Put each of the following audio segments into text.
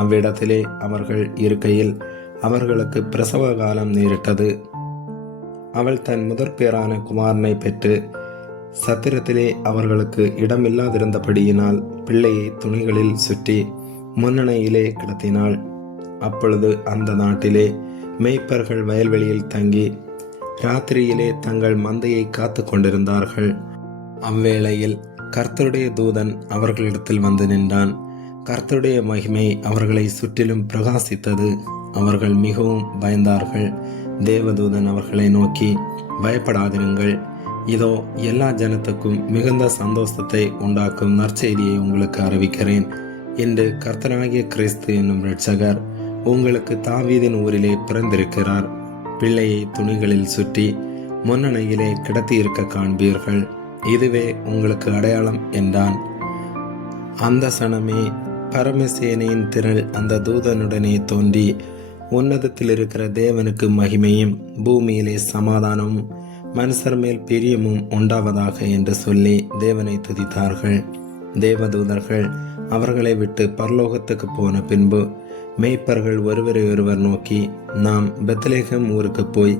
அவ்விடத்திலே அவர்கள் இருக்கையில் அவர்களுக்கு பிரசவ காலம் நேரிட்டது. அவள் தன் முதற்பேறான குமாரனை பெற்று சத்திரத்திலே அவர்களுக்கு இடமில்லாதிருந்தபடியினால் பிள்ளையை துணிகளில் சுற்றி முன்னணையிலே கிடத்தினாள். அப்பொழுது அந்த நாட்டிலே மேய்ப்பர்கள் வயல்வெளியில் தங்கி ராத்திரியிலே தங்கள் மந்தையை காத்து கொண்டிருந்தார்கள். அவ்வேளையில் கர்த்தருடைய தூதன் அவர்களிடத்தில் வந்து நின்றான். கர்த்தருடைய மகிமை அவர்களை சுற்றிலும் பிரகாசித்தது. அவர்கள் மிகவும் பயந்தார்கள். தேவதூதன் அவர்களை நோக்கி, பயப்படாதிருங்கள், இதோ எல்லா ஜனத்துக்கும் மிகுந்த சந்தோஷத்தை உண்டாக்கும் நற்செய்தியை உங்களுக்கு அறிவிக்கிறேன். இன்று கர்த்தராகிய கிறிஸ்து என்னும் இரட்சகர் உங்களுக்கு தாவீதின் ஊரிலே பிறந்திருக்கிறார். பிள்ளையை துணிகளில் சுற்றி முன்னணையிலே கிடத்தி இருக்க காண்பீர்கள். இதுவே உங்களுக்கு அடையாளம் என்றான். அந்த சனமே பரமசேனையின் திரள் அந்த தூதனுடனே தோன்றி, உன்னதத்தில் இருக்கிற தேவனுக்கு மகிமையும் பூமியிலே சமாதானமும் மனுஷர் மேல் பிரியமும் உண்டாவதாக என்று சொல்லி தேவனை துதித்தார்கள். தேவதூதர்கள் அவர்களை விட்டு பரலோகத்துக்கு போன பின்பு மேய்ப்பர்கள் ஒருவரை ஒருவர் நோக்கி, நாம் பெத்லெகேம் ஊருக்கு போய்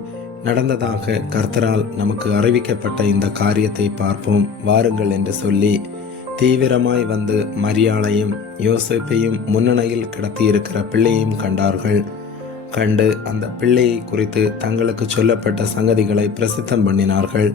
நடந்ததாக கர்த்தரால் நமக்கு அறிவிக்கப்பட்ட இந்த காரியத்தை பார்ப்போம் வாருங்கள் என்று சொல்லி தீவிரமாய் வந்து மரியாளையும் யோசேப்பையும் முன்னணையில் கிடத்தியிருக்கிற பிள்ளையையும் கண்டார்கள். கண்டு அந்த பிள்ளையை குறித்து தங்களுக்கு சொல்லப்பட்ட சங்கதிகளை பிரசித்தம் பண்ணினார்கள்.